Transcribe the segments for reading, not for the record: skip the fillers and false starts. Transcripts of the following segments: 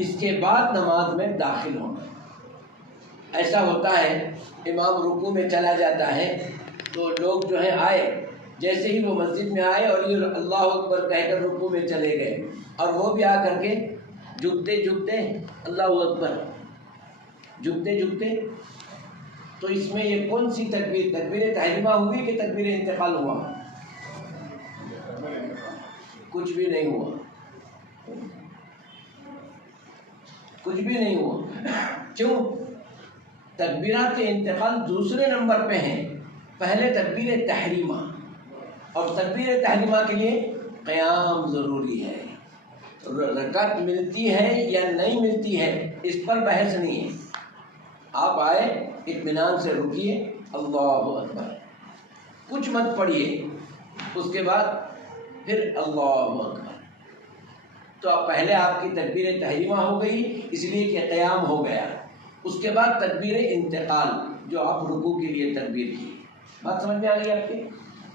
اس کے بعد نماز میں داخل ہونا۔ ایسا ہوتا ہے امام رکوع میں چلا جاتا ہے تو لوگ جو ہے آئے، جیسے ہی وہ مسجد میں آئے اور یہ اللہ اکبر کہہ کر رکوع میں چلے گئے، اور وہ بھی آ کر کے جھکتے جھکتے اللہ اکبر، جھکتے جھکتے، تو اس میں یہ کون سی تکبیر تحریمہ ہوئی کہ تکبیر انتقال ہوا؟ کچھ بھی نہیں ہوا، کچھ بھی نہیں ہوا۔ کیوں؟ تکبیرات انتقال دوسرے نمبر پہ ہیں، پہلے تکبیر تحریمہ، اور تکبیر تحریمہ کے لیے قیام ضروری ہے۔ رکعت ملتی ہے یا نہیں ملتی ہے اس پر بحث نہیں ہے، آپ آئے اطمینان سے رکیے، اللہ اکبر، کچھ مت پڑھیے، اس کے بعد پھر اللہ اکبر، تو اب پہلے آپ کی تکبیر تحریمہ ہو گئی اس لیے کہ قیام ہو گیا، اس کے بعد تکبیر انتقال جو آپ رکوع کے لیے تکبیر کی۔ بات سمجھ میں آ گئی آپ کی؟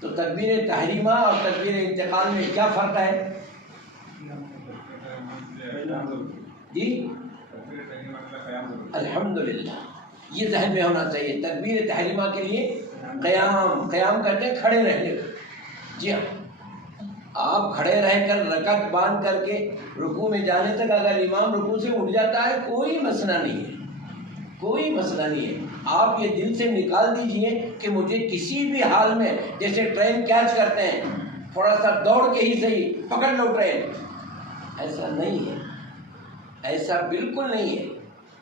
تو تکبیر تحریمہ اور تکبیر انتقال میں کیا فرق ہے؟ جی الحمدللہ، یہ ذہن میں ہونا چاہیے۔ تکبیر تحریمہ کے لیے قیام کہتے ہیں کھڑے رہنے کو۔ جی ہاں، آپ کھڑے رہ کر رکعت باندھ کر کے رکوع میں جانے تک اگر امام رکوع سے اٹھ جاتا ہے کوئی مسئلہ نہیں ہے، کوئی مسئلہ نہیں ہے۔ آپ یہ دل سے نکال دیجئے کہ مجھے کسی بھی حال میں، جیسے ٹرین کیچ کرتے ہیں، تھوڑا سا دوڑ کے ہی صحیح پکڑ لو ٹرین، ایسا نہیں ہے، ایسا بالکل نہیں ہے۔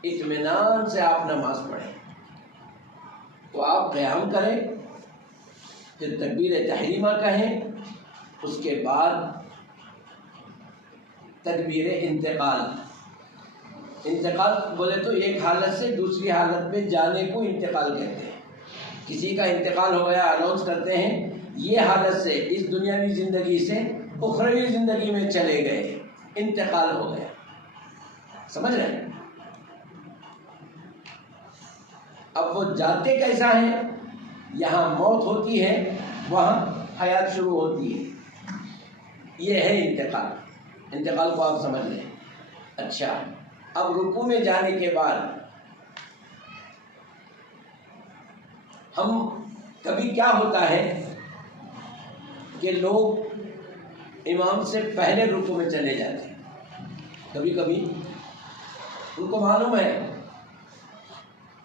اطمینان سے آپ نماز پڑھیں، تو آپ قیام کریں، پھر تکبیر تحریمہ کہیں، اس کے بعد تکبیر انتقال بولے تو ایک حالت سے دوسری حالت میں جانے کو انتقال کہتے ہیں۔ کسی کا انتقال ہو گیا، اناؤنس کرتے ہیں یہ حالت سے اس دنیاوی زندگی سے اخروی زندگی میں چلے گئے، انتقال ہو گیا، سمجھ رہے ہیں؟ اب وہ جاتے کیسا ہے؟ یہاں موت ہوتی ہے، وہاں حیات شروع ہوتی ہے، یہ ہے انتقال کو آپ سمجھ لیں۔ اچھا، اب رکوع میں جانے کے بعد ہم کبھی کیا ہوتا ہے کہ لوگ امام سے پہلے رکوع میں چلے جاتے ہیں، کبھی ان کو معلوم ہے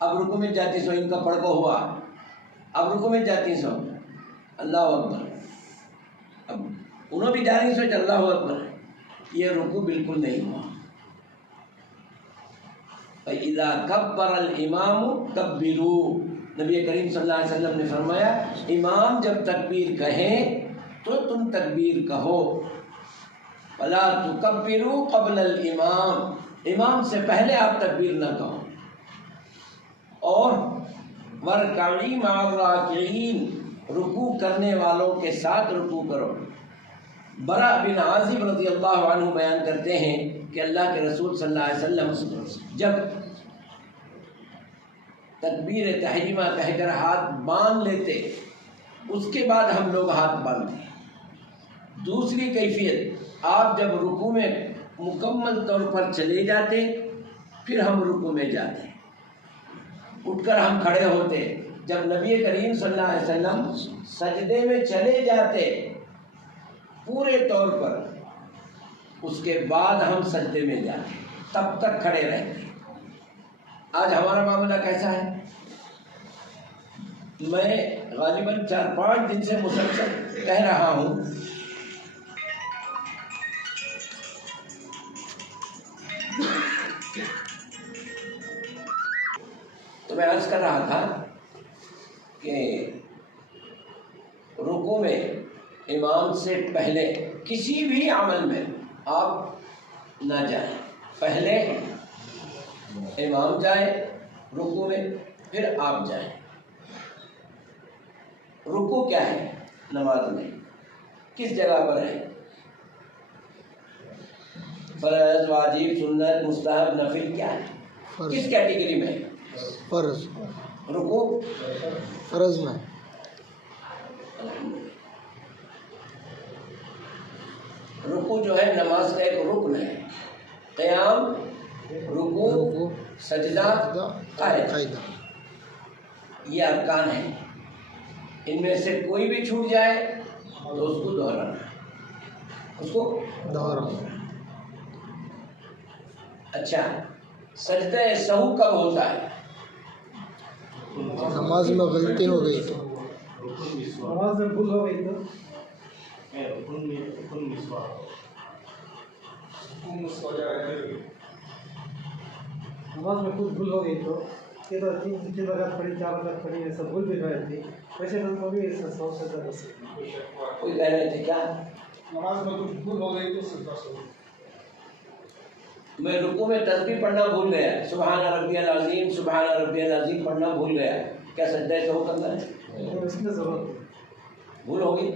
اب رکوع میں جاتی سو ان کا پڑکو ہوا، اب رکوع میں جاتی سو اللہ اکبر، اب انہوں بھی جا رہی سوچ اللہ اکبر، یہ رکوع بالکل نہیں ہوا۔ فَإِذَا كَبَّرَ الْإِمَامُ كَبِّرُوا، نبی کریم صلی اللہ علیہ وسلم نے فرمایا امام جب تکبیر کہیں تو تم تکبیر کہو، وَلَا تُكَبِّرُوا قَبْلَ الْإِمَامِ، امام سے پہلے آپ تکبیر نہ کہو، اور وَارْكَعِي مَعَ الرَّاكِعِينَ، رکوع کرنے والوں کے ساتھ رکوع کرو۔ برا بن عازب رضی اللہ عنہ بیان کرتے ہیں کہ اللہ کے رسول صلی اللہ علیہ وسلم جب تکبیر تحریمہ کہہ کر ہاتھ باندھ لیتے اس کے بعد ہم لوگ ہاتھ باندھتے۔ دوسری کیفیت، آپ جب رکوع میں مکمل طور پر چلے جاتے پھر ہم رکوع میں جاتے، اٹھ کر ہم کھڑے ہوتے، جب نبی کریم صلی اللہ علیہ وسلم سجدے میں چلے جاتے پورے طور پر، اس کے بعد ہم سجدے میں جاتے، تب تک کھڑے رہتے۔ آج ہمارا معاملہ کیسا ہے؟ میں غالباً 4-5 دن سے مسلسل کہہ رہا ہوں تو میں عرض کر رہا تھا کہ رکوع میں امام سے پہلے کسی بھی عمل میں آپ نہ جائیں، پہلے امام جائے رکوع میں پھر آپ جائیں۔ رکوع کیا ہے نماز میں؟ کس جگہ پر ہے؟ فرض، واجب، سنت، مستحب، نفل کیا ہے؟ کس کیٹیگری میں؟ فرض۔ رکوع فرض میں۔ رکوع جو ہے نماز کا ایک رکن ہے، قیام رکوع، سجدہ، قاعدہ، قاعدہ. یہ ارکان ہیں. ان میں سے کوئی بھی چھوٹ جائے تو اس کو دہرانا ہے، اس کو دہرانا. اچھا، سجدہ سہو کب ہوتا ہے؟ نماز میں غلطی ہو گئی تو. نماز میں بھول ہو گئی تو نماز میں کچھ بھول ہو گئی تو یہ تو تین رکعت پڑھی، 4 رکعت پڑھی، ایسا بھول بھی گئے تھے، ویسے تو بھی ایسا سو سجدہ کر سکتے ہیں. کوئی کہہ رہے تھے کیا؟ نماز میں کچھ بھول ہو گئی تو سجدہ سو. میں رکوع میں تسبیح پڑھنا بھول گیا، سبحان ربی العظیم، سبحان ربی العظیم پڑھنا بھول گیا، کیا سجدہ سہو کرنا ہے؟ اس میں ضرورت ہے. بھول ہوگی.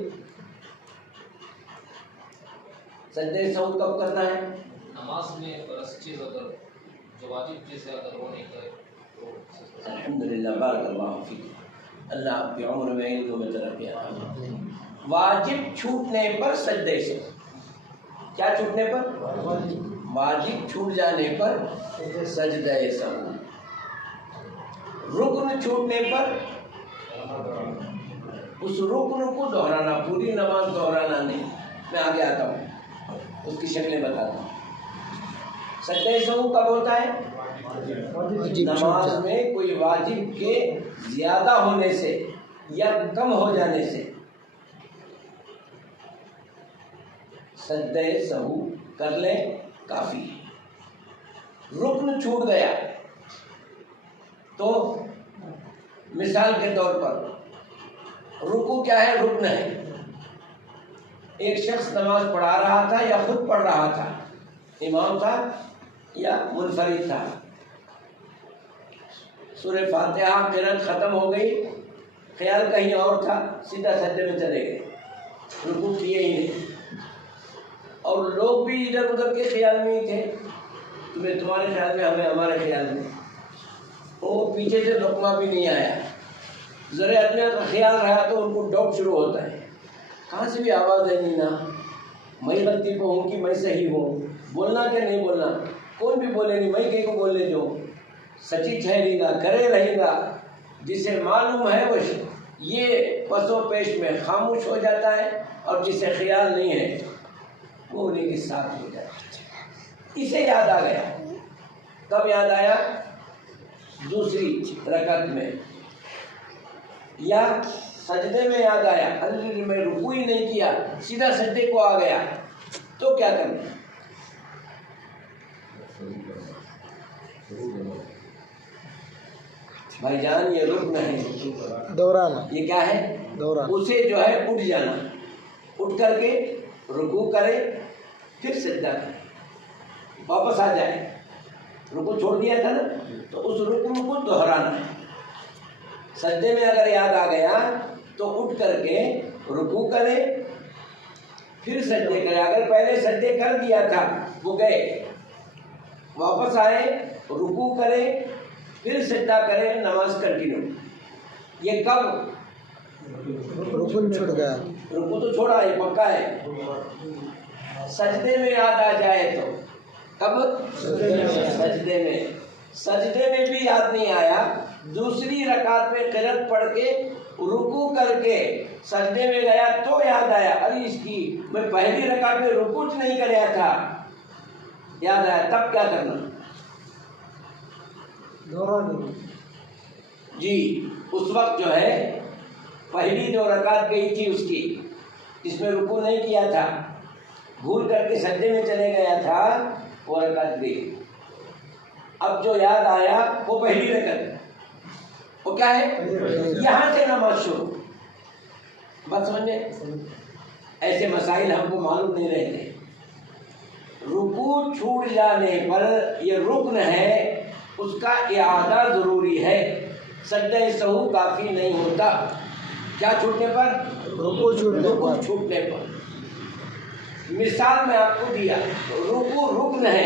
سجدہ سہو کب کرنا ہے؟ نماز میں فرض چیز اگر جو واجب چیز ہے اگر وہ نہیں کرے تو. الحمدللہ، بارک اللہ فیک، اللہ آپ کی عمر میں علم میں ترقی عطا فرمائے. واجب چھوٹنے پر سجدے سے، کیا چھوٹنے پر؟ واجب چھوٹ جانے پر سجدہ سہو. رکن چھوٹنے پر اس رکن کو دہرانا، پوری نماز دہرانا نہیں. میں آگے آتا ہوں، اس کی شکلیں بتاتا ہوں. سجدہ سہو کب ہوتا ہے؟ نماز میں کوئی واجب کے زیادہ ہونے سے یا کم ہو جانے سے سجدہ سہو کر لیں، کافی ہے. رکن چھوٹ گیا تو مثال کے طور پر رکوع کیا ہے؟ رکن ہے. ایک شخص نماز پڑھا رہا تھا یا خود پڑھ رہا تھا، امام تھا یا منفرد تھا، سورہ فاتحہ قرأت ختم ہو گئی، خیال کہیں اور تھا، سیدھا سجدے میں چلے گئے، رکوع کیے ہی نہیں. اور لوگ بھی ادھر ادھر کے خیال میں ہی تھے، تمہارے خیال میں، ہمیں ہمارے خیال میں. وہ پیچھے سے لقمہ بھی نہیں آیا، ذرا اپنے خیال رہا تو ان کو ڈاؤٹ شروع ہوتا ہے، کہاں سے بھی آواز ہے نہیں نا، میں غلطی پہ ہوں کہ میں صحیح ہوں، بولنا کہ نہیں بولنا. کون بھی بولے نہیں، میں کہیں کو بولنے دو، سچی ٹھہری گا، کرے رہے گا. جسے معلوم ہے وہ یہ پس و پیش میں خاموش ہو جاتا ہے، اور جسے خیال نہیں ہے وہ انہیں کے ساتھ ہو جاتا ہے. اسے یاد آ گیا. کب یاد آیا؟ دوسری رکعت میں یا سجدے میں یاد آیا، ارے میں رکوع ہی نہیں کیا، سیدھا سجدے کو آ گیا، تو کیا کرنا؟ بھائی جان، یہ رکن ہے، دہرانا. یہ کیا ہے؟ دہرانا. اسے جو ہے اٹھ جانا، اٹھ کر کے رکوع کرے، پھر سجدہ کرے، واپس آ جائے. رکوع چھوڑ دیا تھا نا، تو اس رکوع کو دہرانا ہے. سجدے میں اگر یاد آ گیا تو اٹھ کر کے رکوع کرے، پھر سجدے کرے. اگر پہلے سجدے کر دیا تھا، وہ گئے، واپس آئے، رکوع کرے، پھر سجدہ کرے، نماز کنٹینیو. یہ کب؟ رکن چھوٹ گیا. رکوع تو چھوڑا، یہ پکا ہے. سجدے میں یاد آ جائے تو کب؟ سجدے میں. سجدے میں بھی یاد نہیں آیا، دوسری رکعت میں قرأت پڑھ کے رکوع کر کے سجدے میں گیا تو یاد آیا، ارے اس کی میں پہلی رکعت میں رکوع نہیں کریا تھا، یاد آیا. تب کیا کرنا؟ جی، اس وقت جو ہے پہلی جو رکعت گئی تھی اس کی، جس میں رکوع نہیں کیا تھا، بھول کر کے سجدے میں چلے گیا تھا، وہ رکعت گئی. اب جو یاد آیا وہ پہلی رکعت، وہ کیا ہے؟ یہاں سے نماز شروع. بات سمجھے؟ ایسے مسائل ہم کو معلوم نہیں رہتے. رکوع چھوٹ جانے پر یہ رکن ہے، اس کا اعادہ ضروری ہے. سجدہ سہو کافی نہیں ہوتا. کیا چھوٹنے پر؟ رکوع چھوٹنے رکوع پر. چھوٹنے پر. مثال میں آپ کو دیا، رکوع رکن ہے،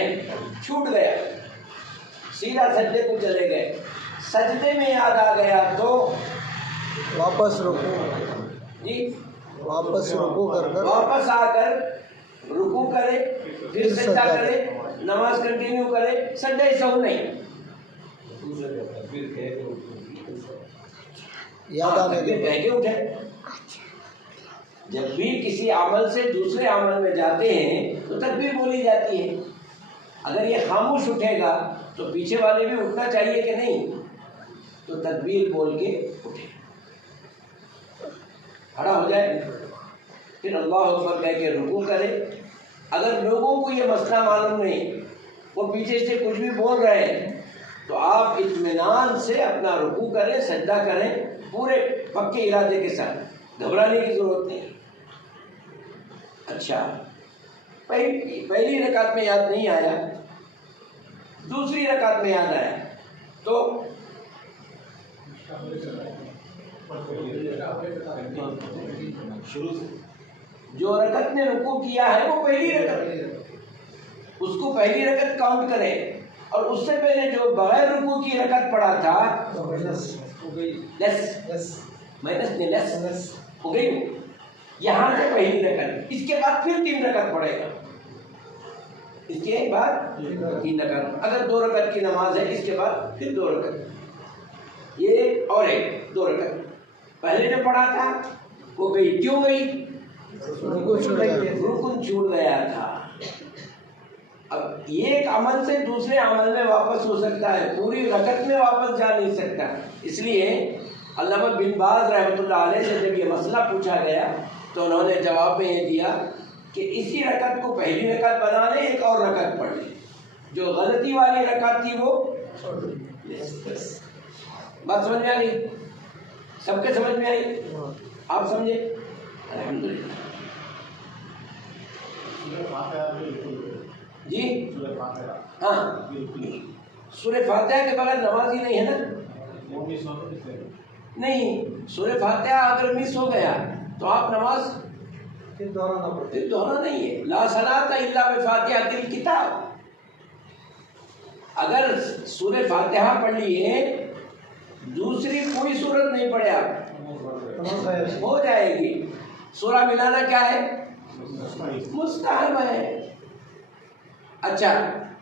چھوٹ گیا، سیدھا سجدے کو چلے گئے. سجدے میں یاد آ گیا تو واپس رکوع. جی، واپس رکوع کر کر واپس آ کر رکوع کرے پھر سجدہ کرے نماز کنٹینیو کرے سجدہ سہو نہیں یاد آنے تکبیر کے کہہ کے اٹھے جب بھی کسی عمل سے دوسرے عمل میں جاتے ہیں تو تکبیر بولی جاتی ہے اگر یہ خاموش اٹھے گا تو پیچھے والے بھی اٹھنا چاہیے کہ نہیں تو تکبیر بول کے اٹھے کھڑا ہو جائے پھر اللہ اکبر کہہ کے رکوع کرے اگر لوگوں کو یہ مسئلہ معلوم نہیں وہ پیچھے سے کچھ بھی بول رہے ہیں تو آپ اطمینان سے اپنا رکوع کریں سجدہ کریں پورے پکے ارادے کے ساتھ گھبرانے کی ضرورت نہیں اچھا پہلی رکعت میں یاد نہیں آیا دوسری رکعت میں یاد آیا تو شروع سے جو رکعت نے رکوع کیا ہے وہ پہلی رکعت اس کو پہلی رکعت کاؤنٹ کریں اور اس سے پہلے جو بغیر رکوع کی رکعت پڑھا تھا لیس ہو گئی یہاں سے پہلی رکعت اس کے بعد پھر 3 رکعت پڑھے گا اس کے بعد 3 رکعت اگر 2 رکعت کی نماز ہے اس کے بعد پھر 2 رکعت یہ اور ایک 2 رکعت پہلے جو پڑھا تھا وہ گئی کیوں گئی رکن چھوٹ گیا تھا اب ایک عمل سے دوسرے عمل میں واپس ہو سکتا ہے پوری رکعت میں واپس جا نہیں سکتا اس لیے علامہ بن باز رحمۃ اللہ علیہ سے جب یہ مسئلہ پوچھا گیا تو انہوں نے جواب میں یہ دیا کہ اسی رکعت کو پہلی رکعت بنا لیں ایک اور رکعت پڑھ لیں جو غلطی والی رکعت تھی وہ بات سمجھ میں آ گئی سب کے سمجھ میں آئی آپ سمجھے الحمدللہ جی ہاں سورہ فاتحہ کے بغیر نماز ہی نہیں ہے نا نہیں سورہ فاتحہ اگر مس ہو گیا تو آپ نماز پھر دہرانا نہیں ہے لا صلاۃ الا بفاتحۃ الکتاب اگر سورہ فاتحہ پڑھ لیے دوسری کوئی سورت نہیں پڑھے آپ ہو جائے گی سورہ ملانا کیا ہے مستحب ہے اچھا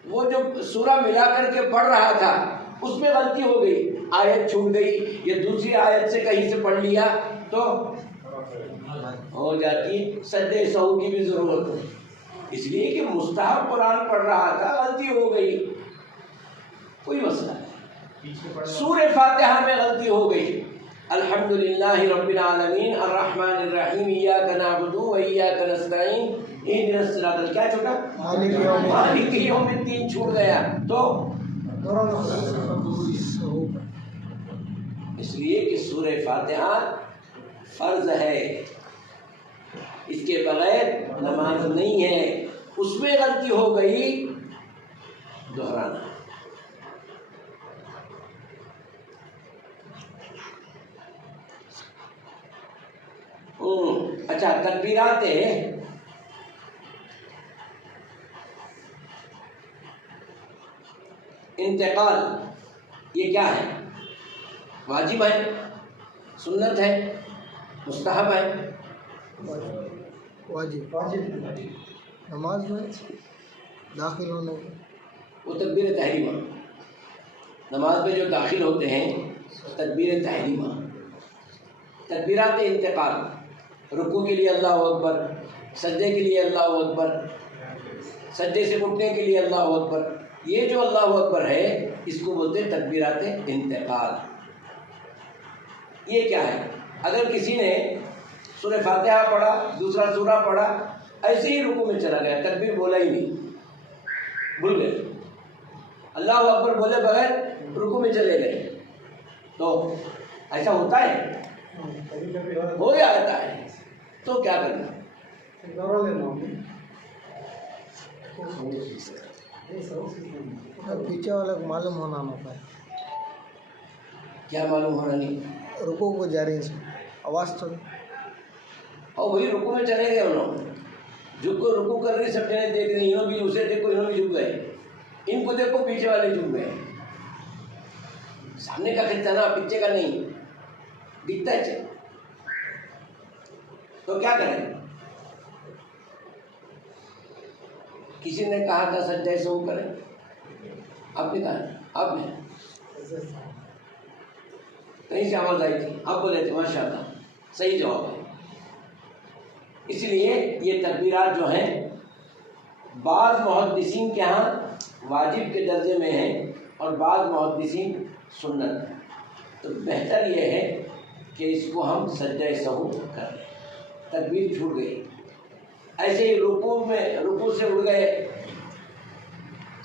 وہ جو سورہ ملا کر کے پڑھ رہا تھا اس میں غلطی ہو گئی آیت چھوٹ گئی یا دوسری آیت سے کہیں سے پڑھ لیا تو ہو جاتی سجدہ سہو کی بھی ضرورت ہے اس لیے کہ مستحب قرآن پڑھ رہا تھا غلطی ہو گئی کوئی مسئلہ نہیں سورہ فاتحہ میں غلطی ہو گئی الحمدللہ رب العالمین الرحمن الرحیم ایاک نعبد و ایاک نستعین اہدنا الصراط کیا چھوٹا مالک یوم الدین چھوٹ گیا تو اس لیے کہ سورہ فاتحہ فرض ہے اس کے بغیر نماز نہیں ہے اس میں غلطی ہو گئی دہرانا اچھا تکبیرات انتقال یہ کیا ہے واجب ہے سنت ہے مستحب ہے واجب نماز میں داخل ہونے کے وہ تکبیر تحریمہ نماز میں جو داخل ہوتے ہیں تکبیر تحریمہ تکبیرات انتقال رکوع کے لیے اللہ اکبر سجدے کے لیے اللہ اکبر سجدے سے اٹھنے کے لیے اللہ اکبر یہ جو اللہ اکبر ہے اس کو بولتے ہیں تکبیرات انتقال یہ کیا ہے اگر کسی نے سورہ فاتحہ پڑھا دوسرا سورہ پڑھا ایسے ہی رکوع میں چلا گیا تکبیر بولا ہی نہیں بھول گئے اللہ اکبر بولے بغیر رکوع میں چلے گئے تو ایسا ہوتا ہے ہو جاتا ہے تو کیا کرنا پیچھے والے کو معلوم ہونا ہوتا ہے کیا معلوم ہونا نہیں رکوع کو جاری آواز تو اور وہی رکوع میں چلے گئے انہوں جھک کو رکوع کر رہے سب جنے دیکھ رہے انہوں بھی اسے دیکھو انہوں بھی جھک گئے ان کو دیکھو پیچھے والے جھک گئے سامنے کا خطہ نا پیچھے کا نہیں دکھتا ہے چل تو کیا کریں کسی نے کہا تھا سجدہ سہو کریں؟ آپ نے کہا؟ آپ نے کہیں سے آواز آئی تھی، آپ بولے تھے ماشاء اللہ، صحیح جواب ہے۔ اس لیے یہ تکبیرات جو ہیں بعض محدثین کے ہاں واجب کے درجے میں ہیں اور بعض محدثین سنت، تو بہتر یہ ہے کہ اس کو ہم سجدہ سہو کر لیں۔ تکبیر چھوٹ گئی، ایسے ہی رکوع سے اٹھ گئے،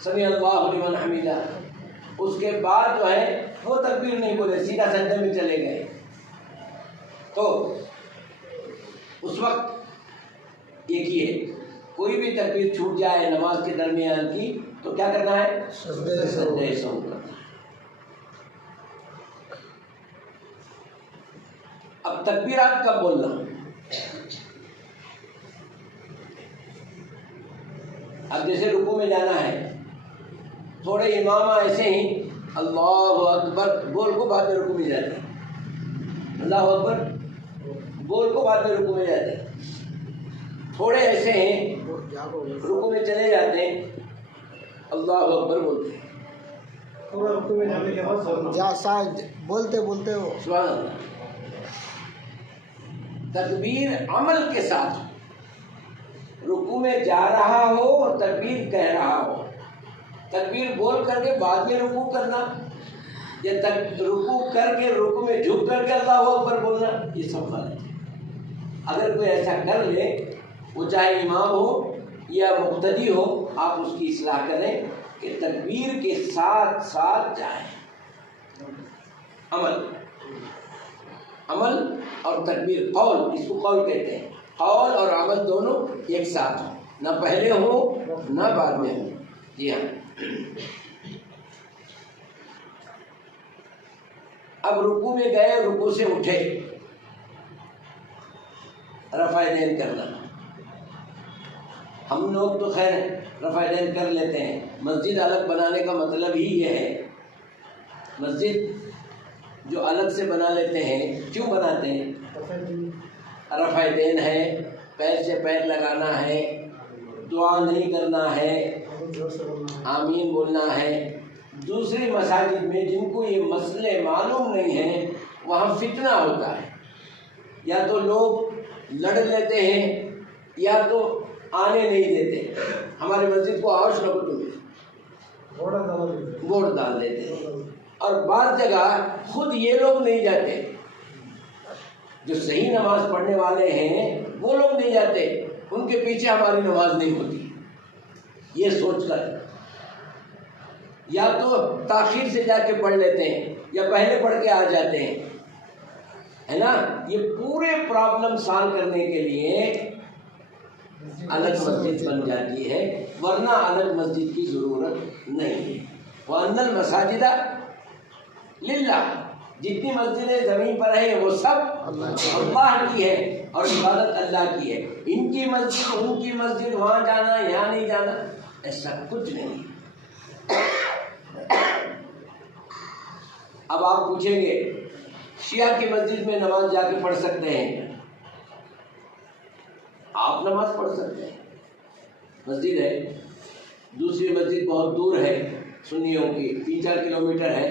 سمیع اللہ لمن حمیدہ، اس کے بعد جو ہے وہ تکبیر نہیں بولے، سیدھا سجدے میں چلے گئے، تو اس وقت ایک ہی ہے، کوئی بھی تکبیر چھوٹ جائے نماز کے درمیان کی تو کیا کرنا ہے؟ سجدہ سہو کرنا ہے۔ اب تکبیرات کب بولنا؟ اب جیسے رکوع میں جانا ہے، تھوڑے امام ایسے ہی اللہ اکبر بول کو بعد میں رکوع میں جاتے ہیں، اللہ اکبر بول کو بعد میں رکوع میں جاتے ہیں، تھوڑے ایسے ہیں رکوع میں چلے جاتے ہیں اللہ اکبر بولتے ہیں، پورا رکوع میں جانے کے بعد بولتے بولتے ہو سبحان اللہ۔ تکبیر عمل کے ساتھ، رکوع میں جا رہا ہو اور تکبیر کہہ رہا ہو، تکبیر بول کر کے بعد میں رکوع کرنا یا رکوع کر کے رکوع میں جھک کر کے اللہ اکبر بولنا، یہ سب غلط ہے۔ اگر کوئی ایسا کر لے، وہ چاہے امام ہو یا مقتدی ہو، آپ اس کی اصلاح کریں کہ تکبیر کے ساتھ ساتھ جائیں۔ عمل اور تکبیر، قول، اس کو قول کہتے ہیں، قول اور عمل دونوں ایک ساتھ ہوں، نہ پہلے ہوں نہ بعد میں ہوں۔ جی ہاں۔ اب رکوع میں گئے، رکوع سے اٹھے، رفع دین کرنا، ہم لوگ تو خیر رفع دین کر لیتے ہیں، مسجد الگ بنانے کا مطلب ہی یہ ہے، مسجد جو الگ سے بنا لیتے ہیں، کیوں بناتے ہیں؟ رفع دین ہے، پیر سے پیر لگانا ہے، دعا نہیں کرنا ہے، آمین بولنا ہے۔ دوسری مساجد میں جن کو یہ مسئلے معلوم نہیں ہیں، وہاں فتنہ ہوتا ہے، یا تو لوگ لڑ لیتے ہیں یا تو آنے نہیں دیتے، ہمارے مسجد کو آؤش نہ کو تمہیں ووٹ ڈال دیتے ہیں، اور بعض جگہ خود یہ لوگ نہیں جاتے، جو صحیح نماز پڑھنے والے ہیں وہ لوگ نہیں جاتے، ان کے پیچھے ہماری نماز نہیں ہوتی، یہ سوچ کر یا تو تاخیر سے جا کے پڑھ لیتے ہیں یا پہلے پڑھ کے آ جاتے ہیں، ہے نا۔ یہ پورے پرابلم سالو کرنے کے لیے الگ مسجد بن جاتی ہے، ورنہ الگ مسجد کی ضرورت نہیں ہے۔ وَأَنَّ الْمَسَاجِدَ لِلَّهِ، جتنی مسجدیں زمین پر ہیں وہ سب اللہ کی ہے اور عبادت اللہ کی ہے، ان کی مسجد ان کی مسجد، وہاں جانا یہاں نہیں جانا، ایسا کچھ نہیں۔ اب آپ پوچھیں گے شیعہ کی مسجد میں نماز جا کے پڑھ سکتے ہیں؟ آپ نماز پڑھ سکتے ہیں، مسجد ہے، دوسری مسجد بہت دور ہے سنیوں کی، 3-4 کلومیٹر ہے،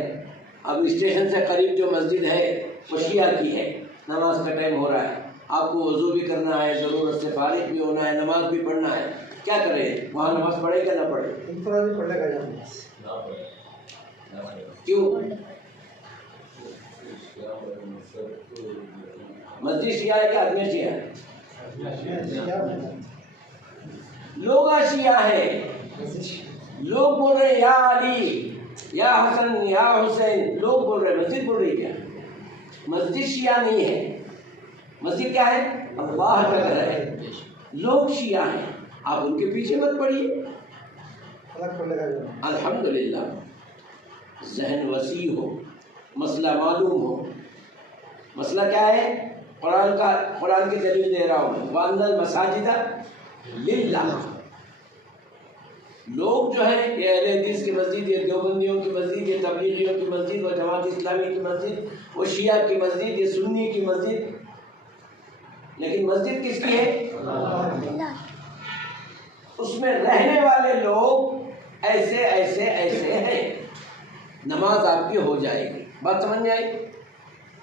اب اسٹیشن سے قریب جو مسجد ہے وہ شیعہ کی ہے، نماز کا ٹائم ہو رہا ہے، آپ کو وضو بھی کرنا ہے، ضرورت سے فارغ بھی ہونا ہے، نماز بھی پڑھنا ہے، کیا کرے؟ وہاں نماز پڑھے گا نہ پڑھے؟ انفرادی پڑھنے کا جانا، کیوں؟ مسجد شیعہ ہے کہ آدمی شیعہ ہے؟ لوگ شیعہ ہے، لوگ بول رہے ہیں یا علی یا حسن یا حسین، لوگ بول رہے ہیں، مسجد بول رہی کیا؟ مسجد شیعہ نہیں ہے، مسجد کیا ہے؟ اللہ کا گھر ہے، لوگ شیعہ ہیں، آپ ان کے پیچھے مت پڑھیے۔ الحمدللہ ذہن وسیع ہو، مسئلہ معلوم ہو، مسئلہ کیا ہے؟ قرآن کی دلیل دے رہا ہوں، وَأَنَّ الْمَسَاجِدَ لِلَّهِ۔ لوگ جو ہیں یہ اہل حدیث کی مسجد، یہ دیوبندیوں کی مسجد، یہ تبلیغیوں کی مسجد، وہ جماعت اسلامی کی مسجد، وہ شیعہ کی مسجد، یہ سنی کی مسجد، لیکن مسجد کس کی ہے؟ اس میں رہنے والے لوگ ایسے ایسے ایسے ہیں، نماز آپ کی ہو جائے گی۔ بات سمجھ میں آئی؟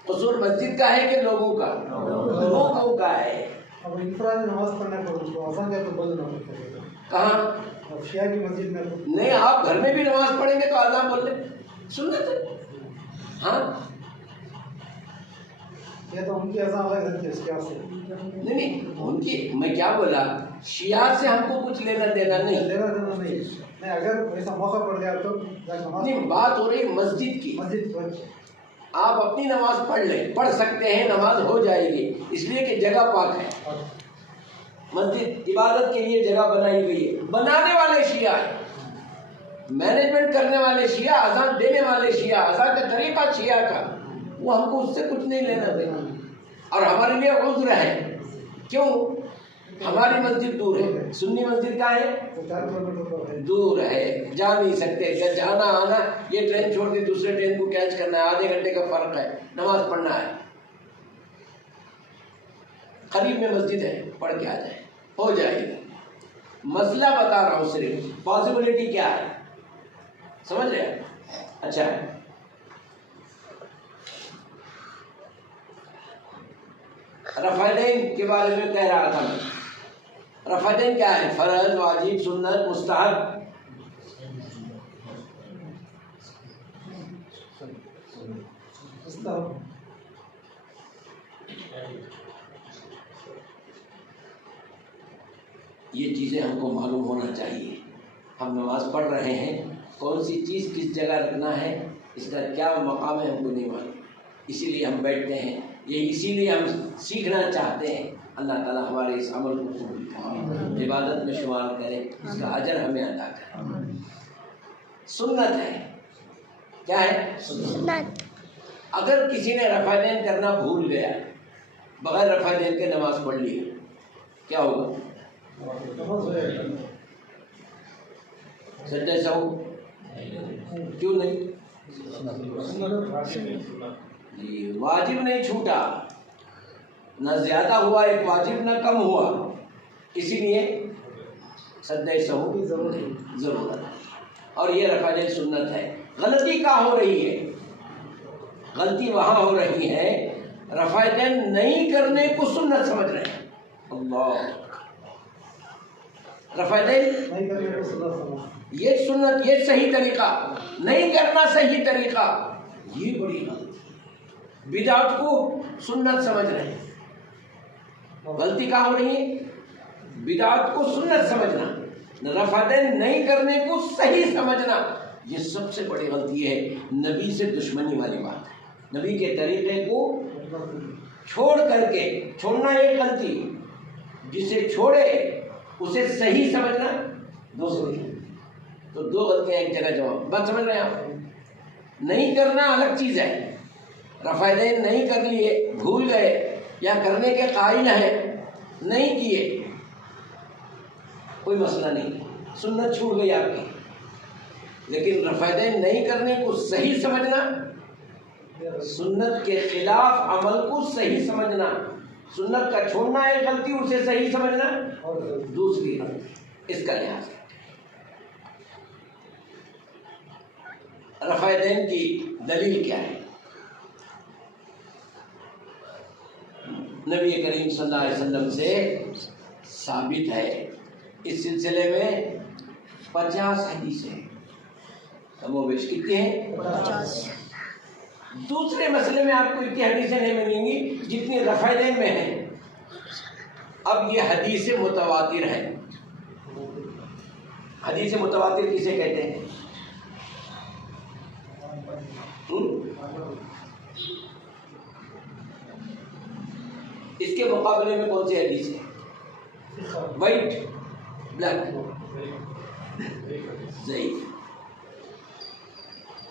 قصور مسجد کا ہے کہ لوگوں کا؟ لوگوں کا ہے۔ اب انفرادی نماز پڑھنے پر اس کو آسان کیا تو بند نہ پڑے گا؟ کہاں؟ اب شیعہ کی مسجد میں نہیں، آپ گھر میں بھی نماز پڑھیں گے تو آزان بول لیں، سنت ہے۔ ہاں یہ تو ان کی اذان الگ رہتی ہے اس کے واسطے نہیں ان کی، میں کیا بولا، شیعہ سے ہم کو کچھ لینا دینا نہیں، لینا دینا نہیں، اگر ایسا موقع پڑ گیا تو نماز نہیں بات ہو رہی مسجد کی۔ مسجد پر آپ اپنی نماز پڑھ لیں، پڑھ سکتے ہیں، نماز ہو جائے گی، اس لیے کہ جگہ پاک ہے، مسجد عبادت کے لیے جگہ بنائی گئی ہے۔ بنانے والے شیعہ ہیں، مینجمنٹ کرنے والے شیعہ، اذان دینے والے شیعہ، اذان کا طریقہ شیعہ کا، وہ ہم کو اس سے کچھ نہیں لینا دینا، اور ہمارے لیے عذر ہے۔ کیوں؟ ہماری مسجد دور ہے، سنی مسجد کا ہے 4 کلومیٹر پر ہے۔ دور ہے، جا نہیں سکتے، جانا آنا، یہ ٹرین چھوڑ کے دوسرے ٹرین کو کیچ کرنا ہے، آدھے گھنٹے کا فرق ہے، نماز پڑھنا ہے، قریب میں مسجد ہے، پڑھ کے آ جائے، ہو جائے گا۔ مسئلہ بتا رہا ہوں، صرف پاسبلٹی کیا ہے، سمجھ رہے ہیں؟ اچھا ہے، رفعین کے بارے میں کہہ رہا تھا میں، رفعین کیا ہے؟ فرض، واجب، سنت، مستحب۔ یہ چیزیں ہم کو معلوم ہونا چاہیے۔ ہم نماز پڑھ رہے ہیں، کون سی چیز کس جگہ رکھنا ہے، اس کا کیا مقام ہے، ہم کو نہیں معلوم، اسی لیے ہم بیٹھتے ہیں، یہ اسی لیے ہم سیکھنا چاہتے ہیں۔ اللہ تعالیٰ ہمارے اس عمل کو قبول کرے، عبادت میں شمار کرے، اس کا اجر ہمیں عطا کرے۔ سنت ہے، کیا ہے؟ سنت۔ اگر کسی نے رفعین کرنا بھول گیا، بغیر رفعین کے نماز پڑھ لی، کیا ہوگا؟ سجدہ سہو کیوں نہیں؟ جی واجب نہیں چھوٹا، نہ زیادہ ہوا ایک واجب، نہ کم ہوا، اسی لیے سجدہ سہو ضرورت ہے، اور یہ رفعین سنت ہے۔ غلطی کہاں ہو رہی ہے؟ غلطی وہاں ہو رہی ہے رفعین نہیں کرنے کو سنت سمجھ رہے ہیں۔ اللہ، رفعین نہیں کرنے کو سنت، یہ سنت، یہ صحیح طریقہ، نہیں کرنا صحیح طریقہ، یہ بڑی غلطی، بدعت کو سنت سمجھ رہے ہیں۔ غلطی کہاں ہو رہی ہے؟ بدعت کو سنت سمجھنا، رفعین نہیں کرنے کو صحیح سمجھنا، یہ سب سے بڑی غلطی ہے، نبی سے دشمنی والی بات ہے۔ نبی کے طریقے کو چھوڑ کر کے، چھوڑنا ایک غلطی، جسے چھوڑے اسے صحیح سمجھنا دوسری، تو دو غلطیاں ایک جگہ جواب۔ بات سمجھ رہے ہیں آپ؟ نہیں کرنا الگ چیز ہے، رفعین نہیں کر لیے، بھول گئے یا کرنے کے قائل ہیں، نہیں کیے، کوئی مسئلہ نہیں، سنت چھوٹ گئی آپ کی، لیکن رفعین نہیں کرنے کو صحیح سمجھنا، سنت کے خلاف عمل کو صحیح سمجھنا، سنت کا چھوڑنا ایک غلطی، اسے صحیح سمجھنا دوسری غلطی، اس کا لحاظ ہے۔ رفعین کی دلیل کیا ہے؟ نبی کریم صلی اللہ علیہ وسلم سے ثابت ہے، اس سلسلے میں 50 حدیثیں، کم و بیش کتنی ہیں؟ 50۔ دوسرے مسئلے میں آپ کو اتنی حدیثیں نہیں ملیں گی جتنی رفعین میں ہیں۔ اب یہ حدیث متواتر ہے۔ حدیث متواتر کسے کہتے ہیں؟ اس کے مقابلے میں کون سی حدیث ہے؟ وائٹ، بلیک، ضعیف۔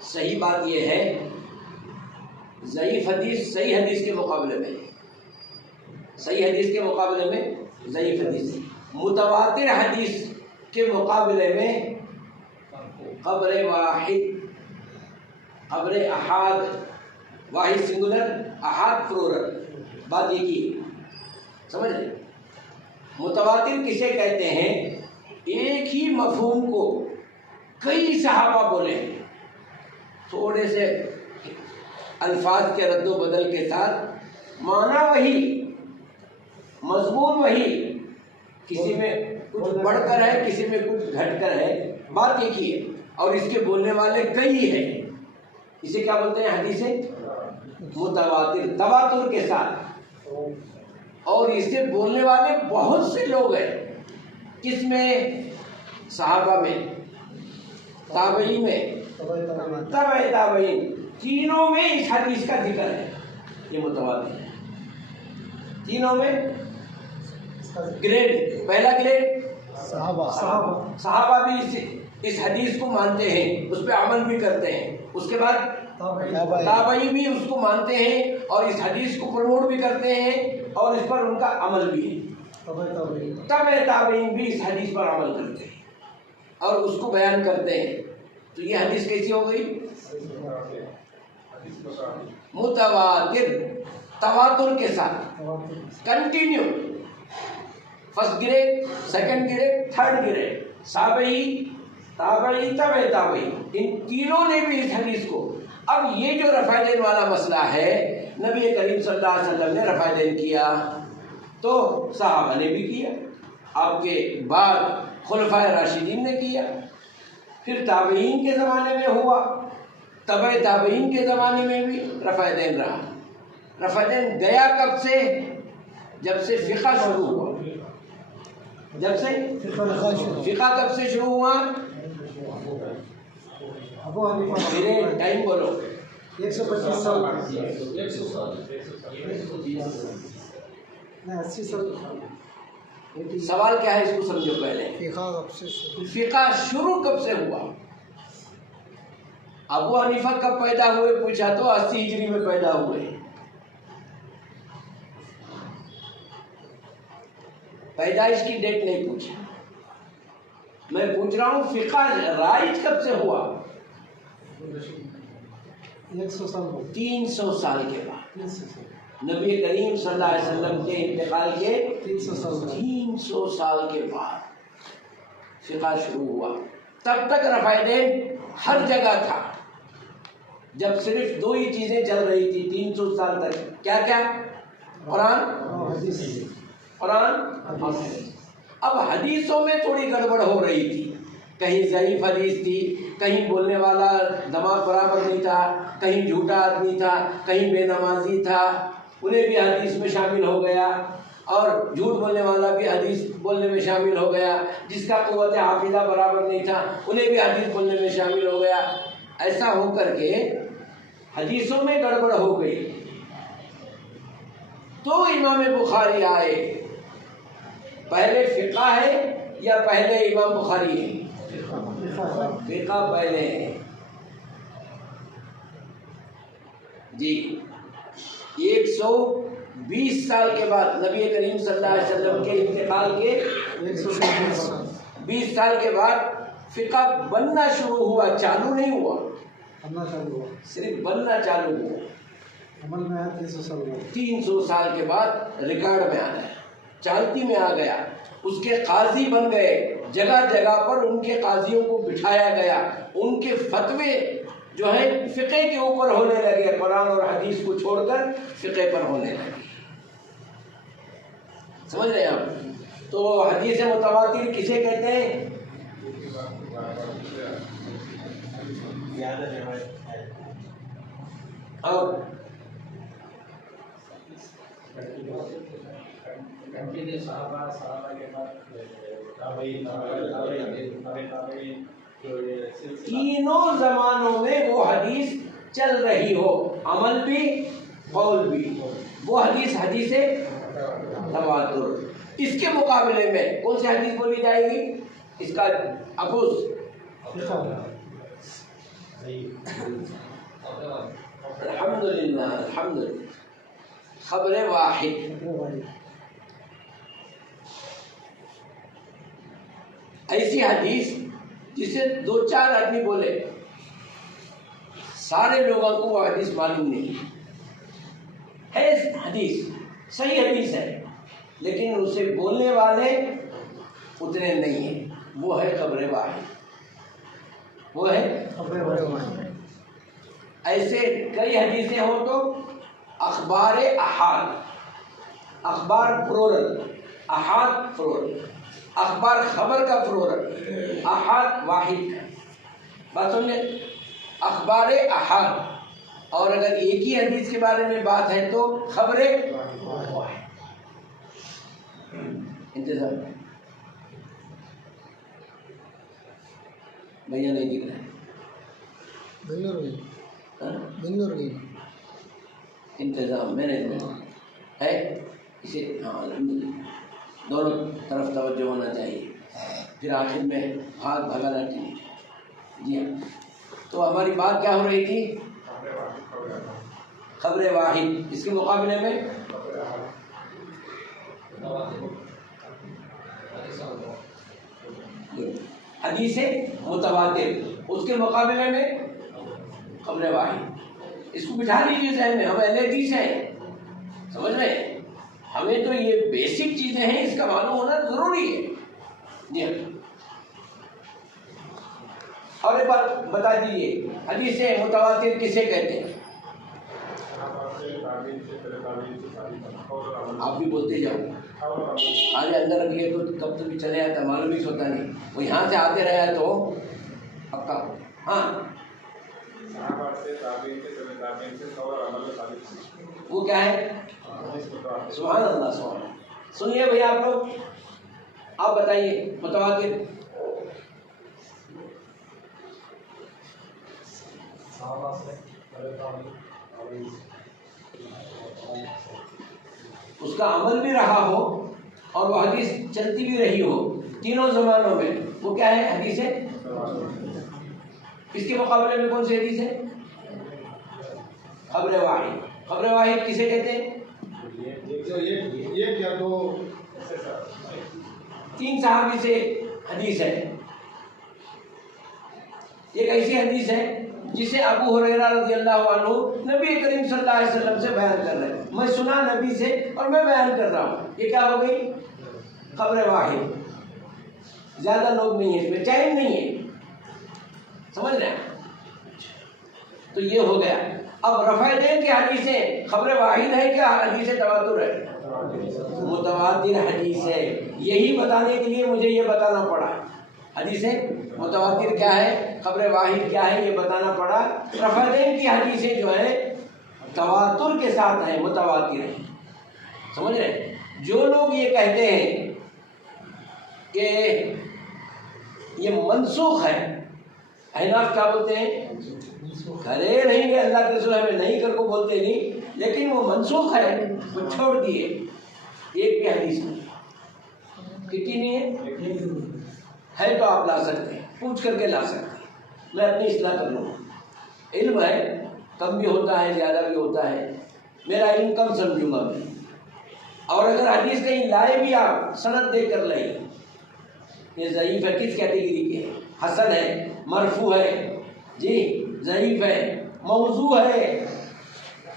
صحیح بات یہ ہے، ضعیف حدیث صحیح حدیث کے مقابلے میں، صحیح حدیث کے مقابلے میں ضعیف حدیث، متواتر حدیث کے مقابلے میں قبر واحد، قبر احاد، واحد سنگولر، احاد پلورل، بات یہ کی، سمجھ رہے؟ متواتر کسے کہتے ہیں؟ ایک ہی مفہوم کو کئی صحابہ بولے ہیں، تھوڑے سے الفاظ کے رد و بدل کے ساتھ، معنی وہی، مضمون وہی، کسی میں کچھ بڑھ کر ہے، کسی میں کچھ گھٹ کر ہے، بات ایک ہی ہے، اور اس کے بولنے والے کئی ہیں۔ اسے کیا بولتے ہیں؟ حدیث متواتر، تواتر کے ساتھ، اور اسے بولنے والے بہت سے لوگ ہیں۔ کس میں؟ صحابہ میں، تابعی میں، تبع تابعین، تینوں میں اس حدیث کا ذکر ہے۔ یہ متواتر ہے، تینوں میں گریڈ، پہلا گریڈ صحابہ بھی اس حدیث کو مانتے ہیں، اس پہ عمل بھی کرتے ہیں۔ اس کے بعد تابعی بھی اس کو مانتے ہیں اور اس حدیث کو پروموٹ بھی کرتے ہیں، اور اس پر ان کا عمل بھی ہے۔ تبع تابعین بھی اس حدیث پر عمل کرتے ہیں اور اس کو بیان کرتے ہیں۔ تو یہ حدیث کیسی ہو گئی؟ متواتر، تواتر کے ساتھ، continue, first grade, second grade, third grade, صحابی، تابعی، تبع تابعی، ان تینوں نے بھی اس حدیث کو۔ اب یہ جو رفع دین والا مسئلہ ہے، نبی کریم صلی اللہ علیہ وسلم نے رفع دین کیا تو صحابہ نے بھی کیا، آپ کے بعد خلفائے راشدین نے کیا، پھر تابعین کے زمانے میں ہوا، تبع تابعین کے زمانے میں بھی رفع دین رہا۔ رفع دین گیا کب سے؟ جب سے فقہ شروع ہوا۔ جب سے فقہ کب سے شروع ہوا؟ میرے ٹائم بولو۔ 125 سال، 80 سال۔ سوال کیا ہے اس کو سمجھو پہلے۔ فقہ شروع کب سے ہوا؟ ابو حنیفہ کب پیدا ہوئے پوچھا تو 80 ہجری میں پیدا ہوئے۔ پیدائش کی ڈیٹ نہیں پوچھا، میں پوچھ رہا ہوں فقہ رائج کب سے ہوا؟ 300 سال کے بعد، نبی کریم صلی اللہ علیہ وسلم کے انتقال کے 300 سال کے بعد فقہ شروع ہوا۔ تب تک رفع دین ہر جگہ تھا، جب صرف دو ہی چیزیں چل رہی تھی 300 سال تک۔ کیا کیا؟ قرآن اور حدیث۔ اب حدیثوں میں تھوڑی گڑبڑ ہو رہی تھی، کہیں ضعیف حدیث تھی، کہیں بولنے والا دماغ برابر نہیں تھا، کہیں جھوٹا آدمی تھا، کہیں بے نمازی تھا، انہیں بھی حدیث میں شامل ہو گیا، اور جھوٹ بولنے والا بھی حدیث بولنے میں شامل ہو گیا، جس کا قوت حافظہ برابر نہیں تھا انہیں بھی حدیث بولنے میں شامل ہو گیا۔ ایسا ہو کر کے حدیثوں میں گڑبڑ ہو گئی، تو امام بخاری آئے۔ پہلے فقہ ہے یا پہلے امام بخاری ہے؟ فقہ پہلے ہے جی۔ 120 سال کے بعد نبی کریم صلی اللہ علیہ وسلم کے انتقال کے 20 سال کے بعد فقہ بننا شروع ہوا، چالو نہیں ہوا، صرف بننا چالو ہوا۔ عمل میں ہے 300 سال کے بعد ریکارڈ میں آ گیا، چالتی میں آ گیا، اس کے قاضی بن گئے، جگہ جگہ پر ان کے قاضیوں کو بٹھایا گیا، ان کے فتوے جو ہیں فقہ کے اوپر ہونے لگے، قرآن اور حدیث کو چھوڑ کر فقہ پر ہونے لگے۔ سمجھ رہے ہیں آپ؟ تو حدیث متواتر کسے کہتے ہیں؟ اور تینوں زمانوں میں وہ حدیث چل رہی ہو، عمل بھی قول بھی، وہ حدیث تواتر۔ اس کے مقابلے میں کون سی حدیث بولی جائے گی؟ اس کا اپوز الحمدللہ، الحمدللہ، خبر واحد۔ ایسی حدیث جسے 2-4 آدمی بولے، سارے لوگوں کو وہ حدیث معلوم نہیں ہے، حدیث صحیح حدیث ہے لیکن اسے بولنے والے اتنے نہیں ہیں۔ وہ ہے خبر واحد، وہ ہے خبر واحد۔ ایسے کئی حدیثیں ہوں تو اخبار احاد، اخبار پلورل، احاد پلورل، اخبار خبر کا پلورل، احاد واحد کا، بات سمجھے؟ اخبار احاد، اور اگر ایک ہی حدیث کے بارے میں بات ہے تو خبر واحد۔ انتظام بھیا نہیں دکھ رہے بنگلور گئی، ہاں؟ بنگلور گئی۔ انتظام مینجمنٹ ہے اسے، ہاں الحمدللہ دونوں طرف توجہ ہونا چاہیے، پھر آخر میں بھاگ بھگانا چاہیے۔ جی ہاں، تو ہماری بات کیا ہو رہی تھی؟ خبر واحد، اس کے مقابلے میں حدیث متواتر، اس کے مقابلے میں خبر واحد۔ اس کو بٹھا لیجیے ذہن میں، ہم اہل حدیث ہیں، سمجھ میں، ہمیں تو یہ بیسک چیزیں ہیں، اس کا معلوم ہونا ضروری ہے۔ جی ہاں، اور ایک بات بتا دیجیے، حدیث متواتر کسے کہتے ہیں؟ آپ بھی بولتے جاؤ، آگے اندر رکھیے تو کب تک بھی چلے آتا معلوم ہی ہوتا نہیں، وہ یہاں سے آتے رہا تو اب کا ہاں وہ کیا ہے؟ سبحان اللہ، سبحان اللہ۔ سنیے بھیا آپ لوگ، آپ بتائیے متواتر اس کا عمل بھی رہا ہو اور وہ حدیث چلتی بھی رہی ہو تینوں زمانوں میں، وہ کیا ہے؟ حدیث ہے۔ اس کے مقابلے میں کون سی حدیث ہے؟ خبر واحد۔ خبر واحد کسے کہتے ہیں؟ تین صحابی سے حدیث ہے۔ ایک ایسی حدیث ہے جسے ابو ہریرہ رضی اللہ عنہ نبی کریم صلی اللہ علیہ وسلم سے بیان کر رہے ہیں، میں سنا نبی سے اور میں بیان کر رہا ہوں، یہ کیا ہو گئی؟ خبر واحد۔ زیادہ لوگ نہیں ہیں اس میں، ٹائم نہیں ہے، سمجھ رہے ہیں؟ تو یہ ہو گیا۔ اب رفع دین کی حدیثیں خبر واحد ہے کیا حدیث تواتر ہے؟ متواتر حدیث ہے۔ یہی بتانے کے لیے مجھے یہ بتانا پڑا، حدیث متواتر کیا ہے، خبر واحد کیا ہے، یہ بتانا پڑا۔ رفع دین کی حدیثیں جو ہے تواتر کے ساتھ ہیں، متواتر ہیں، سمجھ رہے ہیں؟ جو لوگ یہ کہتے ہیں کہ یہ منسوخ ہے، احناف کیا بولتے ہیں؟ کرے نہیں گئے اللہ کے رسول ہمیں نہیں کر کو بولتے نہیں، لیکن وہ منسوخ ہے، وہ چھوڑ دیے ایک بھی حدیث میں۔ کتنی نہیں ہے تو آپ لا سکتے ہیں، پوچھ کر کے لا سکتے ہیں، میں اپنی اصلاح کر لوں گا۔ علم ہے، کم بھی ہوتا ہے زیادہ بھی ہوتا ہے، میرا علم کم سمجھوں گا میں، اور اگر حدیث کہیں لائے بھی آپ سند دے کر لائیں، یہ ضعیف ہے کس کیٹیگری کے ہے؟ حسن ہے، مرفوع ہے، جی ضعیف ہے، موضوع ہے،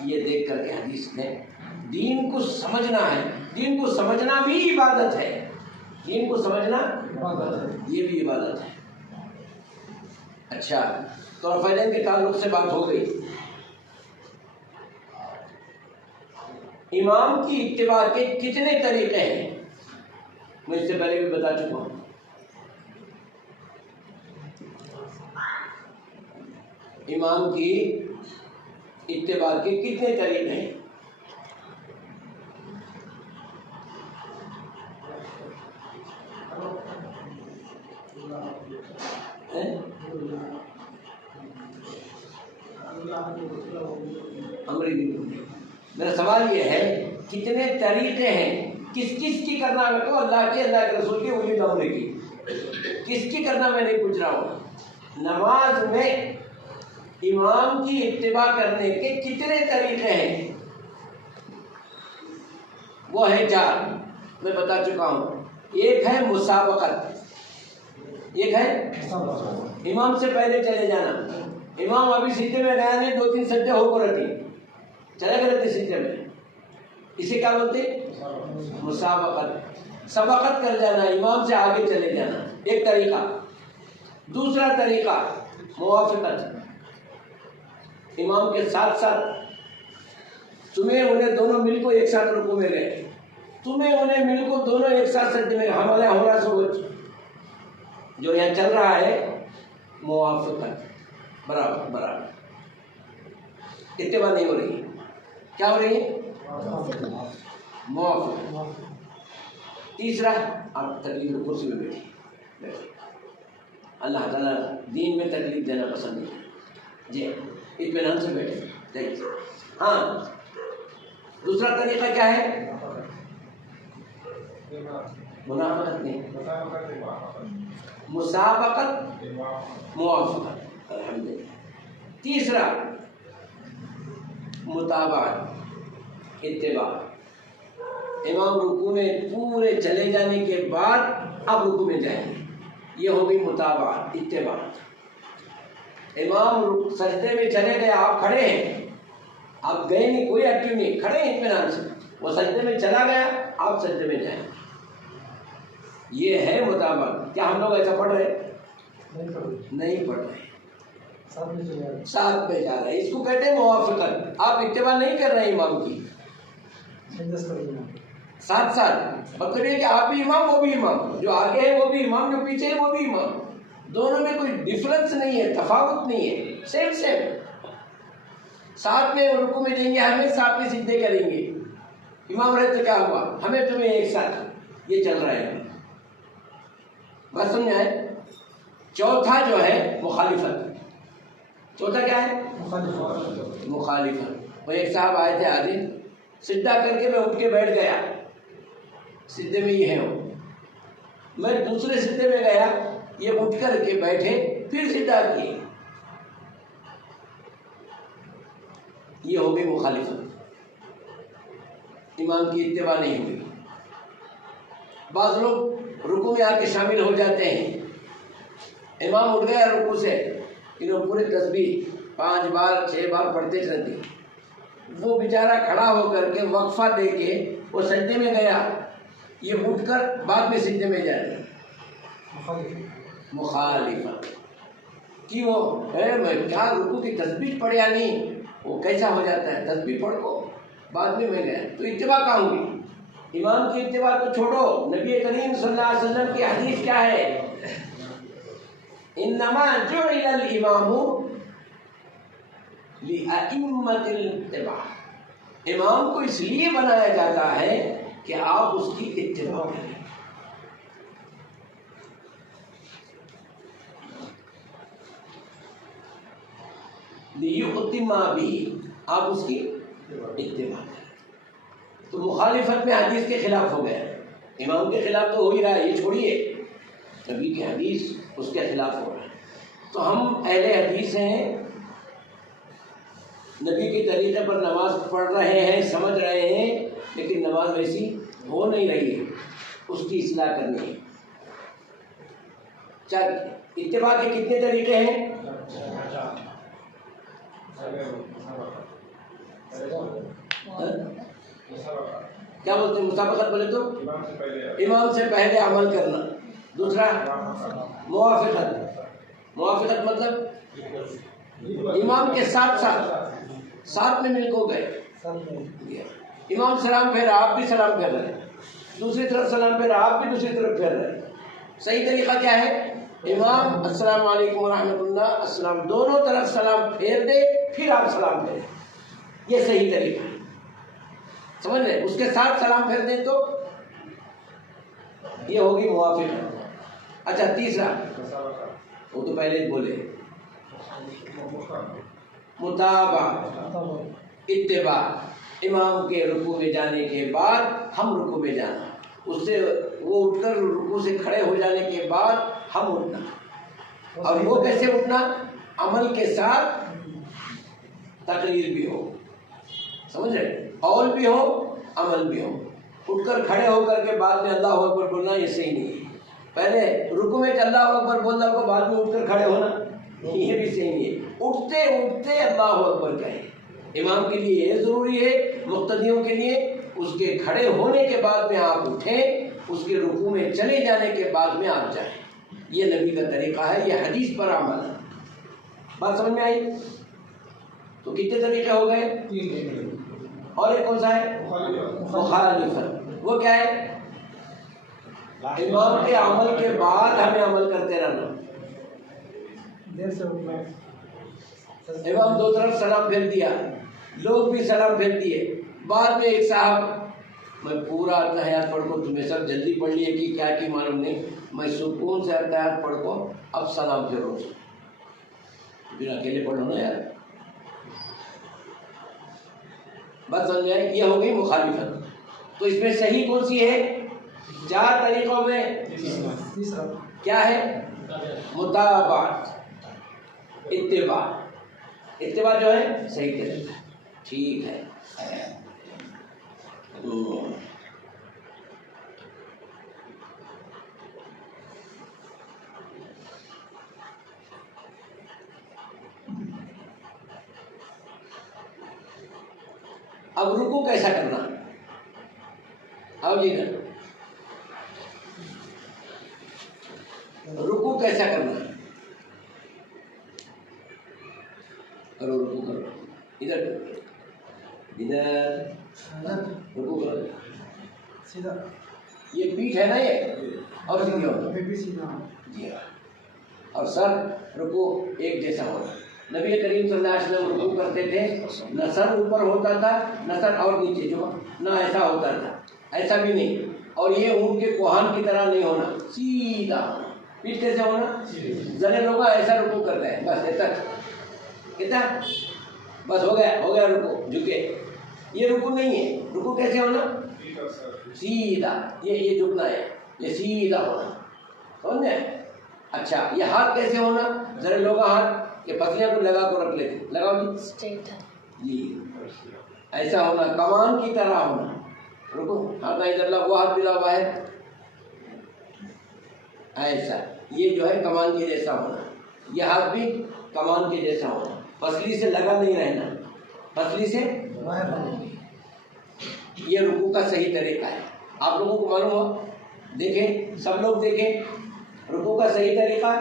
یہ دیکھ کر کے حدیث نے دین کو سمجھنا ہے۔ دین کو سمجھنا بھی عبادت ہے، دین کو سمجھنا یہ بھی عبادت ہے۔ اچھا، تو رفع دین کے تعلق سے بات ہو گئی۔ امام کی اتباع کے کتنے طریقے ہیں؟ میں اس سے پہلے بھی بتا چکا ہوں۔ امام کی اتباع کے کتنے طریقے ہیں؟ میرا سوال یہ ہے کتنے طریقے ہیں، کس کس کی کرنا ہے؟ تو اللہ کے، اللہ کے رسول کی، ولی ہونے کی، کس کی کرنا میں نہیں پوچھ رہا ہوں۔ نماز میں امام کی اتباع کرنے کے کتنے طریقے ہیں؟ وہ ہے 4، میں بتا چکا ہوں۔ ایک ہے مسابقت، ایک ہے امام سے پہلے چلے جانا، امام ابھی سجدے میں گیا نہیں، 2-3 سجدے ہو کر رکھے چلے گئے رہتے سجدے میں، اسے کیا بولتے؟ مسابقت۔ سبقت کر جانا، امام سے آگے چلے جانا، ایک طریقہ۔ دوسرا طریقہ موافقت، امام کے ساتھ ساتھ تمہیں انہیں دونوں مل کو ایک ساتھ رکوع میں گئے، تمہیں انہیں مل کو دونوں ایک ساتھ سجدے میں، ہمارا سوچ جو یہاں چل رہا ہے موافقت، برابر برابر، اتباع نہیں ہو رہی ہے، کیا ہو رہی ہے؟ موافقت۔ تیسرا، آپ تکلیف میں کرسی میں بیٹھے، اللہ تعالیٰ دین میں تکلیف دینا پسند نہیں، جی اطمینان سے بیٹھے، دیکھیے۔ ہاں دوسرا طریقہ کیا ہے؟ منافقت نہیں، مسابقت، موافقت، الحمدللہ۔ تیسرا متابعت، اتباع، امام رکوع میں پورے چلے جانے کے بعد اب رکوع میں جائیں گے، یہ ہوگی متابعت، اتباع۔ امام سجدے میں چلے گئے، آپ کھڑے ہیں، آپ گئے نہیں، کوئی ایکٹیو نہیں، کھڑے ہیں اطمینان سے، وہ سجدے میں چلا گیا، آپ سجدے میں جائیں، یہ ہے متابعت۔ کیا ہم لوگ ایسا پڑھ رہے؟ نہیں پڑھ رہے، ساتھ میں جا رہے ہیں، اس کو کہتے ہیں موافقت۔ آپ اتباع نہیں کر رہے ہیں امام کی، ساتھ ساتھ، مطلب یہ کہ آپ بھی امام وہ بھی امام، جو آگے ہے وہ بھی امام، جو پیچھے ہے وہ بھی امام، دونوں میں کوئی ڈفرنس نہیں ہے، تفاوت نہیں ہے، سیم سیم۔ ساتھ میں رکوع میں جائیں گے، ہمیں ساتھ میں سجدے کریں گے، امام رہے تو کیا ہوا، ہمیں تمہیں ایک ساتھ، یہ چل رہا ہے۔ بات سمجھ آئے؟ چوتھا جو ہے مخالفت، چوتھا کیا ہے؟ مخالفت۔ وہ ایک صاحب آئے تھے آدھی، سجدہ کر کے میں اٹھ کے بیٹھ گیا، سجدے میں یہ ہے وہ، میں دوسرے سجدے میں گیا، یہ اٹھ کر کے بیٹھے پھر سجدہ کیے، یہ ہو گئی مخالفت، امام کی اتباع نہیں ہوئی۔ بعض لوگ رکوع میں آ کے شامل ہو جاتے ہیں، امام اٹھ گیا رکوع سے، انہوں پورے تسبیح 5 بار 6 بار پڑھتے چلتے، وہ بیچارہ کھڑا ہو کر کے وقفہ دے کے وہ سجدے میں گیا، یہ اٹھ کر بعد میں سجدے میں جائے، مخالفت کہ وہ میں کیا رکوع کی تسبیح پڑھیا نہیں، وہ کیسا ہو جاتا ہے، تسبیح پڑھ کو بعد میں گیا، تو اتباع کہاں ہوئی؟ امام کی اتباع تو چھوڑو، نبی کریم صلی اللہ علیہ وسلم کی حدیث کیا ہے؟ انما جعل الامام لأئمة الاتباع، امام کو اس لیے بنایا جاتا ہے کہ آپ اس کی اتباع کریں۔ لِيُؤْتِمَ بِهِ، آپ اس کی اتباع کریں۔ تو مخالفت میں حدیث کے خلاف ہو گیا، امام کے خلاف تو ہو ہی رہا ہے، یہ چھوڑیے، نبی کی حدیث اس کے خلاف ہو رہا ہے۔ تو ہم اہل حدیث ہیں، نبی کے طریقے پر نماز پڑھ رہے ہیں، سمجھ رہے ہیں، لیکن نماز ویسی ہو نہیں رہی ہے، اس کی اصلاح کرنی ہے۔ اتباع کے کتنے طریقے ہیں؟ کیا بولتے ہیں؟ مسابقت بولے تو امام سے پہلے عمل کرنا، دوسرا موافقت، موافقت مطلب امام کے ساتھ ساتھ میں مل کو گئے، امام سلام پھیرا آپ بھی سلام پھیر رہے، دوسری طرف سلام پھیرا آپ بھی دوسری طرف پھیر رہے۔ صحیح طریقہ کیا ہے؟ امام السلام علیکم ورحمۃ اللہ، السلام، دونوں طرف سلام پھیر دے پھر آپ سلام پھیریں، یہ صحیح طریقہ ہے، سمجھ رہے؟ اس کے ساتھ سلام پھیر دیں تو یہ ہوگی موافقت۔ اچھا تیسرا، وہ تو پہلے بولے، متابع، اتباع، امام کے رکوع میں جانے کے بعد ہم رکوع میں جانا، اس سے وہ اٹھ کر رکوع سے کھڑے ہو جانے کے بعد ہم اٹھنا، اور وہ کیسے اٹھنا؟ عمل کے ساتھ تقریر بھی ہو، سمجھ رہے؟ قول بھی ہو، عمل بھی ہو۔ اٹھ کر کھڑے ہو کر کے بعد میں اللہ اکبر بولنا یہ صحیح نہیں ہے، پہلے رکوع میں اللہ اکبر بولنا کو بعد میں اٹھ کر کھڑے ہونا یہ بھی صحیح نہیں ہے، اٹھتے اٹھتے اللہ اکبر کہیں، امام کے لیے یہ ضروری ہے، مقتدیوں کے لیے اس کے کھڑے ہونے کے بعد میں آپ اٹھیں اس کے رکوع میں چلے جانے کے بعد میں آپ جائیں. یہ نبی کا طریقہ ہے, یہ حدیث پر عمل ہے. بات سمجھ میں آئی؟ تو کتنے طریقے ہو گئے؟ اور ایک کون سا ہے؟ مخالفت. وہ کیا ہے؟ امام کے عمل کے بعد ہمیں عمل کرتے رہنا. دیر سے اٹھنا. امام دو طرف سلام پھیر دیا, لوگ بھی سلام پھیر دیے, بعد میں ایک صاحب میں پورا تحیات پڑھ کو, تمہیں سب جلدی پڑھ لیے کہ کیا کی معلوم نہیں, میں سکون سے تحیات پڑھ کو اب سلام پھیرو. پھر اکیلے پڑھ لو نا یار. بس سمجھ آئے؟ یہ ہو گئی مخالفت. تو اس میں صحیح کون سی ہے؟ 4 طریقوں میں تیسرا کیا ہے؟ متابعت, اتباع. اتباع جو ہے صحیح طریقہ. ٹھیک ہے. اب رکوع کیسا کرنا؟ آؤ جی نا, رکوع کیسا کرنا؟ کرو رکوع کرو, ادھر ادھر رکوع کرو. سیدھا یہ پیٹھ ہے نا یہ, اور سیدھی ہونا. بھی سیدھا. جی ہاں. اور سر رکوع ایک جیسا ہونا. نبی کریم صلی اللہ علیہ وسلم رکوع کرتے تھے, نہ سر اوپر ہوتا تھا نہ سر اور نیچے, جو نہ ایسا ہوتا تھا, ایسا بھی نہیں. اور یہ اونٹ کے کوہان کی طرح نہیں ہونا, سیدھا ہونا. پیٹھ کیسے ہونا؟ زنے لوگ ایسا رکوع کرتے ہیں, بس ایسا کتنا, بس ہو گیا رکوع, جھکے. یہ رکوع نہیں ہے. رکوع کیسے ہونا؟ سیدھا. یہ جھکنا ہے, یہ سیدھا ہونا. سمجھے؟ اچھا, یہ ہاتھ کیسے ہونا؟ ذرا لوگ ہاتھ کہ پسلیاں کو لگا کو رکھ لیتے, لگاؤ جی, ایسا ہونا, کمان کی طرح ہونا. رکو, ہاتھ ادھر لا, وہ ہاتھ بھی لاؤ باہر, ایسا. یہ جو ہے کمان کے جیسا ہونا. یہ ہاتھ بھی کمان کے جیسا ہونا, پسلی سے لگا نہیں رہنا, پسلی سے باہر. یہ رکوع کا صحیح طریقہ ہے. آپ لوگوں کو معلوم ہو؟ دیکھیں, سب لوگ دیکھیں, رکوع کا صحیح طریقہ,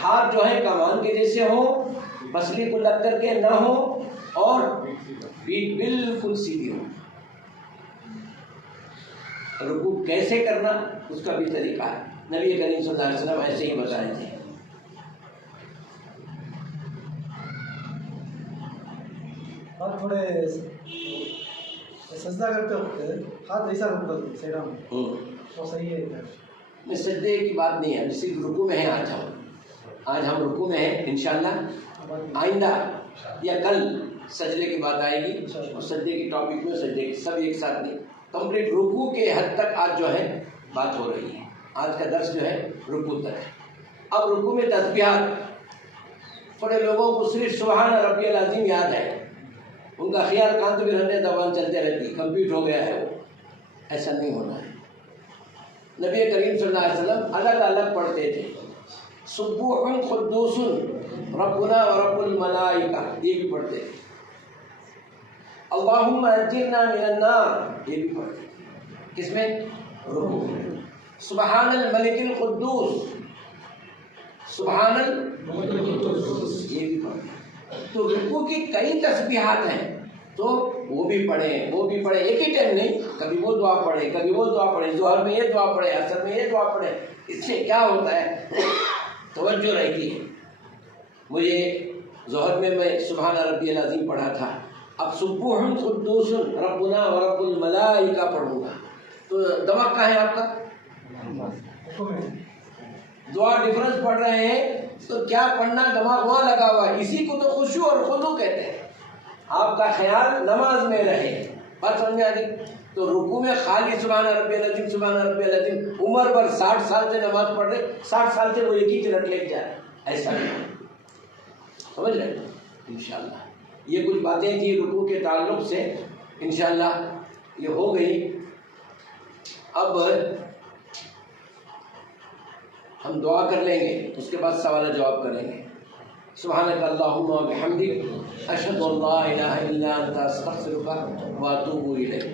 ہاتھ جو ہے کمان کے جیسے ہو, پسلی کو لگ کر کے نہ ہو, اور پیٹھ بالکل سیدھی ہو. رکوع کیسے کرنا اس کا بھی طریقہ ہے. نبی کریم صلی اللہ علیہ وسلم ایسے ہی بتائے تھے. اور تھوڑے سجدہ کرتے وقت ہاتھ ایسا رکھتا تھا سیڈا میں, وہ صحیح ہے. میں سجدے کی بات نہیں ہے, صرف رکوع میں ہے. آج ہم رکوع میں ہیں. انشاءاللہ آئندہ یا کل سجدے کی بات آئے گی, اور سجدے کی ٹاپک میں سجدے کی سب ایک ساتھ نہیں, کمپلیٹ رکوع کے حد تک آج جو ہے بات ہو رہی ہے. آج کا درس جو ہے رکوع تک ہے. اب رکوع میں تسبیحات, تھوڑے لوگوں کو صرف سبحان ربی العظیم یاد ہے, ان کا خیال کانت بھی رہتے, زبان چلتے رہتی, کمپلیٹ ہو گیا ہے وہ. ایسا نہیں ہونا ہے. نبی کریم صلی اللہ علیہ وسلم الگ الگ پڑھتے تھے. سبوح قدوس ربنا ورب الملائکہ, یہ بھی پڑھتے تھے. اللہم اجرنا من النار, یہ بھی پڑھتے تھے. کس میں؟ رکوع. سبحان الملک القدوس, سبحان الملک القدوس, یہ بھی پڑھتے. تو رکوع کی کئی تسبیحات ہیں, تو وہ بھی پڑھیں, وہ بھی پڑھیں, ایک ہی ٹائم نہیں, کبھی وہ دعا پڑھیں, کبھی وہ دعا پڑھیں, ظہر میں یہ دعا پڑھیں, عصر میں یہ دعا پڑھیں. اس سے کیا ہوتا ہے, توجہ رہتی ہے. مجھے ظہر میں سبحان ربی العظیم پڑھا تھا, اب سبوح قدوس ربنا ورب الملائکہ پڑھوں گا, تو دماغ کہاں ہے آپ کا؟ دعا ڈفرنس پڑھ رہے ہیں, تو کیا پڑھنا, دماغ وہاں لگا ہوا ہے. اسی کو تو خشوع اور خضوع کہتے ہیں. آپ کا خیال نماز میں رہے. بات سمجھ میں آ گئی؟ تو رکوع میں خالی سبحان ربی العظیم سبحان ربی العظیم, عمر بھر 60 سال سے نماز پڑھ رہے, 60 سال سے وہ ایک ہی چرٹ لے جائے, ایسا نہیں. سمجھ رہے؟ انشاءاللہ یہ کچھ باتیں تھیں رکوع کے تعلق سے, انشاءاللہ یہ ہو گئی. اب ہم دعا کر لیں گے, اس کے بعد سوال جواب کریں گے. سبحانک اللہم و بحمدک, اشہد ان لا الہ الا انت, استغفرک و اتوب الیک.